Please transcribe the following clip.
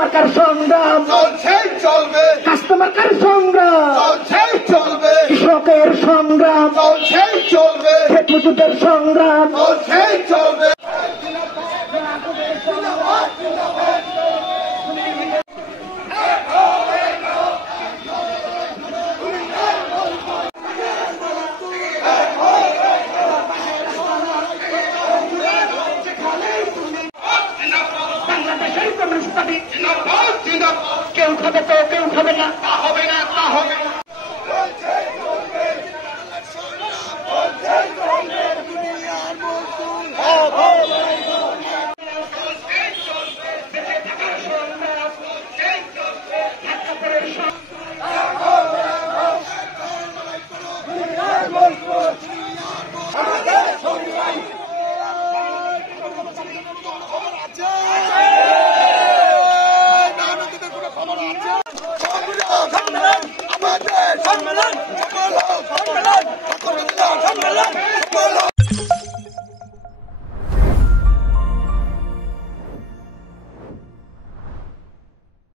Marker সংগ্রাম চলছেই চলবে, কাস্তে মার্কার সংগ্রাম চলছেই চলবে, কৃষকের সংগ্রাম চলছেই চলবে, ক্ষেত মজুরদের সংগ্রাম চলছেই চলবে। বাংলাদেশের কমিউনিস্ট পার্টি কেউ খাবে তো কেউ খাবে না।